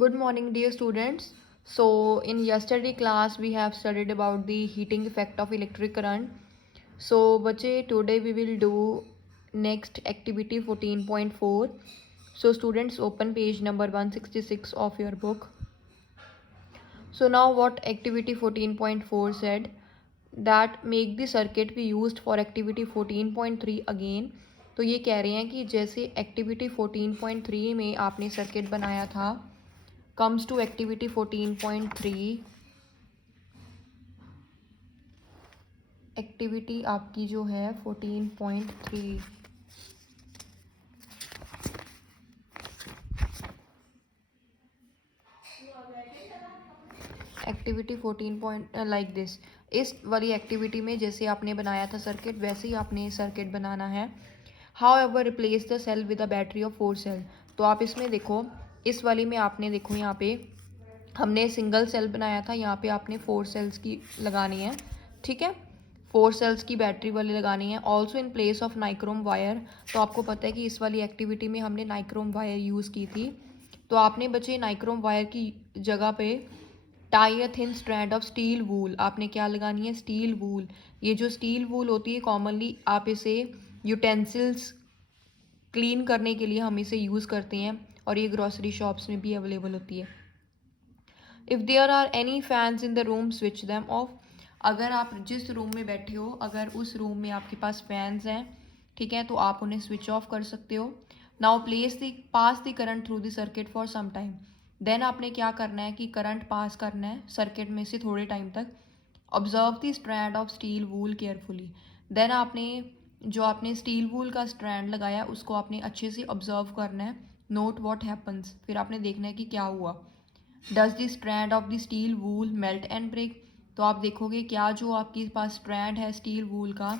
Good morning, dear students. So, in yesterday class, we have studied about the heating effect of electric current. So, बच्चे today we will do next activity 14.4. So, students open page number 166 of your book. So, now what activity 14.4 said that make the circuit be used for activity 14.3 again. तो ये कह रहे हैं कि जैसे activity 14.3 में आपने सर्किट बनाया था, comes to activity 14.3, एक्टिविटी आपकी जो है 14.3, एक्टिविटी 14 लाइक दिस। इस वाली एक्टिविटी में जैसे आपने बनाया था सर्किट, वैसे ही आपने सर्किट बनाना है। However replace the cell with a battery of 4 cell. तो आप इसमें देखो, इस वाली में आपने देखो यहाँ पे हमने सिंगल सेल बनाया था, यहाँ पे आपने 4 सेल्स की लगानी है। ठीक है, 4 सेल्स की बैटरी वाली लगानी है। Also in place of nichrome wire. तो आपको पता है कि इस वाली एक्टिविटी में हमने नाइक्रोम वायर यूज़ की थी। तो आपने बच्चे नाइक्रोम वायर की जगह पे tie a thin strand of steel wool, आपने क्या लगानी है, स्टील वूल। ये जो स्टील वूल होती है कॉमनली आप इसे यूटेंसिल्स क्लीन करने के लिए हम इसे यूज़ करते हैं, और ये ग्रॉसरी शॉप्स में भी अवेलेबल होती है। If there are any fans in the room switch them off. अगर आप जिस रूम में बैठे हो, अगर उस रूम में आपके पास फैंस हैं, ठीक है, तो आप उन्हें स्विच ऑफ कर सकते हो। Now pass the current through the circuit for some time. Then आपने क्या करना है कि करंट पास करना है सर्किट में से थोड़े टाइम तक। Observe the strand of steel wool carefully. Then आपने स्टील वूल का स्ट्रैंड लगाया, उसको आपने अच्छे से ऑब्जर्व करना है। नोट व्हाट हैपन्स, फिर आपने देखना है कि क्या हुआ। Does the strand of the steel wool melt and break. तो आप देखोगे क्या जो आपके पास स्ट्रैंड है स्टील वूल का,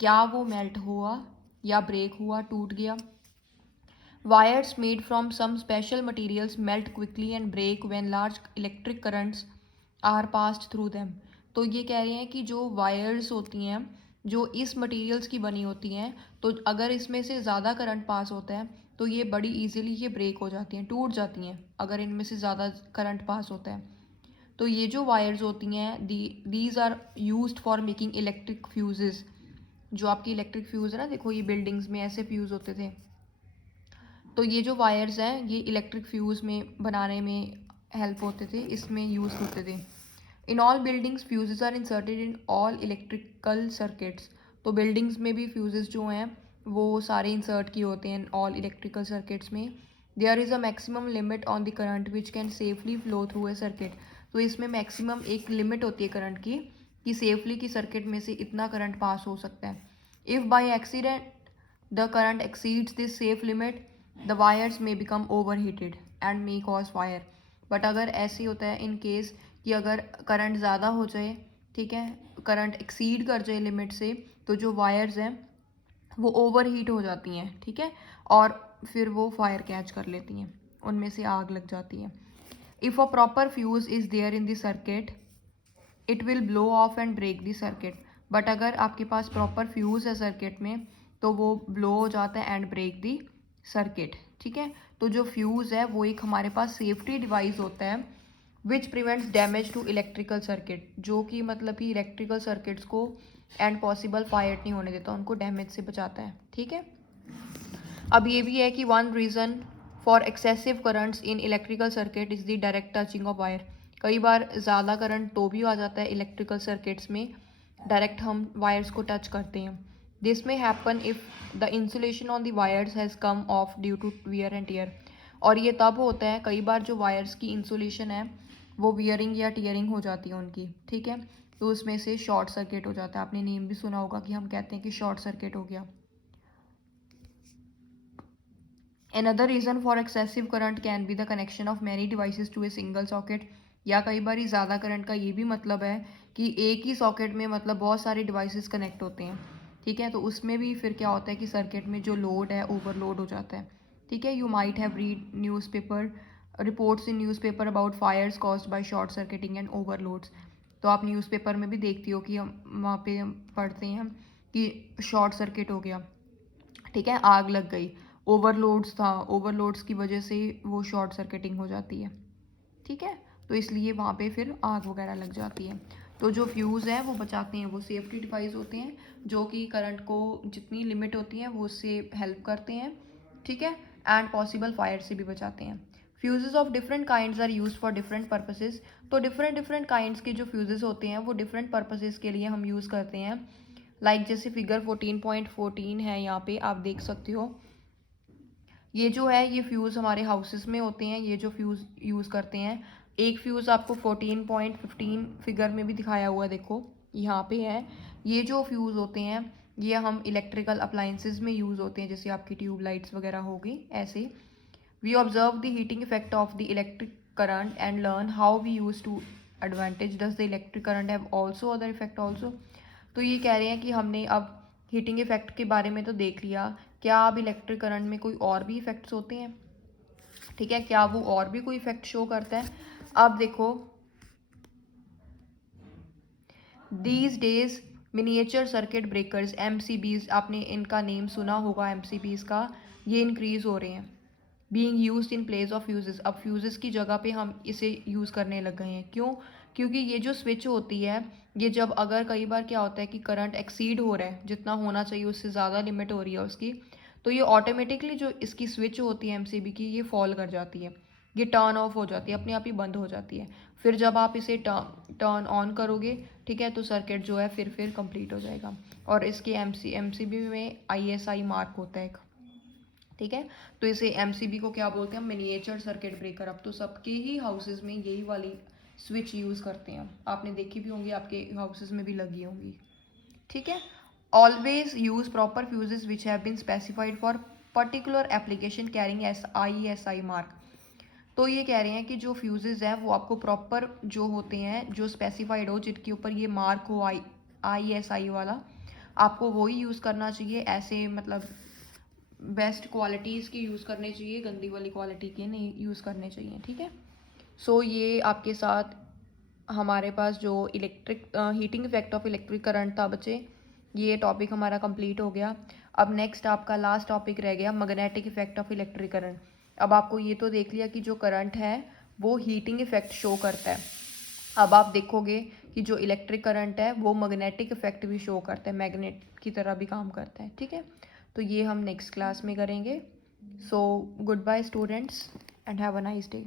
क्या वो मेल्ट हुआ या ब्रेक हुआ, टूट गया। Wires made from some special materials melt quickly and break when large electric currents are passed through them. तो ये कह रहे हैं कि जो वायर्स होती हैं जो इस मटेरियल्स की बनी होती हैं, तो अगर इसमें से ज़्यादा करंट पास होता है तो ये बड़ी इजीली ये ब्रेक हो जाती हैं, टूट जाती हैं अगर इनमें से ज़्यादा करंट पास होता है। तो ये जो वायर्स होती हैं these are used for making electric fuses. जो आपकी इलेक्ट्रिक फ्यूज़ है ना, देखो ये बिल्डिंग्स में ऐसे फ्यूज़ होते थे। तो ये जो वायर्स हैं ये इलेक्ट्रिक फ्यूज़ में बनाने में हेल्प होते थे, इसमें यूज़ होते थे। In all buildings fuses are inserted in all electrical circuits. तो बिल्डिंग्स में भी फ्यूजेस जो हैं वो सारे इंसर्ट किए होते हैं ऑल इलेक्ट्रिकल सर्किट्स में। There is a maximum limit on the current which can safely flow through a circuit. तो इसमें मैक्सिमम एक लिमिट होती है करंट की कि सेफली की सर्किट में से इतना करंट पास हो सकता है। If by accident the current exceeds this safe limit the wires में become overheated and may cause fire. But अगर ऐसे होता है इन केस कि अगर करंट ज़्यादा हो जाए, ठीक है, करंट एक्सीड कर जाए लिमिट से, तो जो वायर्स हैं वो ओवर हीट हो जाती हैं, ठीक है, और फिर वो फायर कैच कर लेती हैं, उनमें से आग लग जाती है। If a proper fuse is there in the circuit it will blow off and break the circuit. But अगर आपके पास प्रॉपर फ्यूज़ है सर्किट में तो वो ब्लो हो जाता है एंड ब्रेक द सर्किट। ठीक है, तो जो फ्यूज़ है वो एक हमारे पास सेफ्टी डिवाइस होता है which prevents damage to electrical circuit, जो कि मतलब कि इलेक्ट्रिकल सर्किट्स को एंड पॉसिबल फायर नहीं होने देता, उनको डैमेज से बचाता है। ठीक है, अब ये भी है कि one reason for excessive currents in electrical circuit is the direct touching of wire. कई बार ज़्यादा करंट तो भी आ जाता है इलेक्ट्रिकल सर्किट्स में, डायरेक्ट हम वायर्स को टच करते हैं। This may happen if the insulation on the wires has come off due to wear and tear. और ये तब होता है कई बार जो वायर्स की इंसुलेशन है वो वियरिंग या टीयरिंग हो जाती है उनकी, ठीक है, तो उसमें से शॉर्ट सर्किट हो जाता है। आपने नेम भी सुना होगा कि हम कहते हैं कि शॉर्ट सर्किट हो गया। Another reason for excessive current can be the connection of many devices to a single socket। या कई बार ज़्यादा करंट का ये भी मतलब है कि एक ही सॉकेट में मतलब बहुत सारे डिवाइसेस कनेक्ट होते हैं, ठीक है, तो उसमें भी फिर क्या होता है कि सर्किट में जो लोड है ओवरलोड हो जाता है। ठीक है, you might have read newspaper reports in newspaper about fires caused by short circuiting and overloads. तो आप न्यूज़पेपर में भी देखती हो कि हम वहाँ पे हम पढ़ते हैं कि शॉर्ट सर्किट हो गया, ठीक है, आग लग गई, ओवरलोड्स था, ओवरलोड्स की वजह से वो शॉर्ट सर्किटिंग हो जाती है। ठीक है, तो इसलिए वहाँ पे फिर आग वगैरह लग जाती है। तो जो फ्यूज़ हैं वो बचाते हैं, वो सेफ्टी डिवाइस होते हैं जो कि करंट को जितनी लिमिट होती है वो उससे हेल्प करते हैं, ठीक है, एंड पॉसिबल फायर से भी बचाते हैं। Fuses of different kinds are used for different purposes. तो डिफरेंट डिफरेंट काइंड्स के जो फ्यूजेस होते हैं वो डिफरेंट पर्पसेस के लिए हम यूज़ करते हैं। लाइक जैसे फिगर 14.14 है, यहाँ पे आप देख सकते हो। ये जो है ये फ्यूज़ हमारे हाउसेस में होते हैं, ये जो फ्यूज़ यूज़ करते हैं। एक फ्यूज़ आपको 14.15 फिगर में भी दिखाया हुआ है, देखो यहाँ पे है। ये जो फ्यूज़ होते हैं ये हम इलेक्ट्रिकल अप्लाइंसेस में यूज़ होते हैं, जैसे आपकी ट्यूब लाइट्स वगैरह होगी ऐसे। We observe the heating effect of the electric current and learn how we use to advantage does the electric current have also other effect also. तो ये कह रहे हैं कि हमने अब हीटिंग इफेक्ट के बारे में तो देख लिया, क्या अब इलेक्ट्रिक करंट में कोई और भी इफेक्ट्स होते हैं, ठीक है, क्या वो और भी कोई इफेक्ट शो करता है। अब देखो, these days miniature circuit breakers MCBs, आपने इनका नेम सुना होगा एमसीबीज का, ये इंक्रीज हो रहे हैं। Being used in place of fuses, अब फ्यूजेस की जगह पे हम इसे यूज़ करने लग गए हैं। क्यों? क्योंकि ये जो स्विच होती है, ये जब अगर कई बार क्या होता है कि करंट एक्सीड हो रहा है, जितना होना चाहिए उससे ज़्यादा लिमिट हो रही है उसकी, तो ये ऑटोमेटिकली जो इसकी स्विच होती है एमसीबी की, ये फॉल कर जाती है, ये टर्न ऑफ हो जाती है, अपने आप ही बंद हो जाती है। फिर जब आप इसे टर्न ऑन करोगे, ठीक है, तो सर्किट जो है फिर कंप्लीट हो जाएगा। और इसके एमसीबी में आईएसआई मार्क होता है एक, ठीक है। तो इसे एमसीबी को क्या बोलते हैं? Miniature circuit breaker. अब तो सबके ही हाउसेज में यही वाली स्विच यूज़ करते हैं, आपने देखी भी होंगी, आपके हाउसेज में भी लगी होंगी, ठीक है। Always use proper fuses which have been specified for particular application carrying ISI mark. तो ये कह रहे हैं कि जो फ्यूजेस हैं वो आपको प्रॉपर जो होते हैं, जो स्पेसिफाइड हो, जिनके ऊपर ये मार्क हो आईएसआई वाला, आपको वही यूज़ करना चाहिए। ऐसे मतलब बेस्ट क्वालिटीज़ की यूज़ करने चाहिए, गंदी वाली क्वालिटी के नहीं यूज़ करने चाहिए, ठीक है। सो ये आपके साथ हमारे पास जो electric heating effect of electric current था बच्चे, ये टॉपिक हमारा कंप्लीट हो गया। अब नेक्स्ट आपका लास्ट टॉपिक रह गया magnetic effect of electric current. अब आपको ये तो देख लिया कि जो करंट है वो हीटिंग इफेक्ट शो करता है। अब आप देखोगे कि जो इलेक्ट्रिक करंट है वो मैग्नेटिक इफेक्ट भी शो करता है, मैग्नेट की तरह भी काम करता है, ठीक है। तो ये हम नेक्स्ट क्लास में करेंगे। So goodbye students and have a nice day.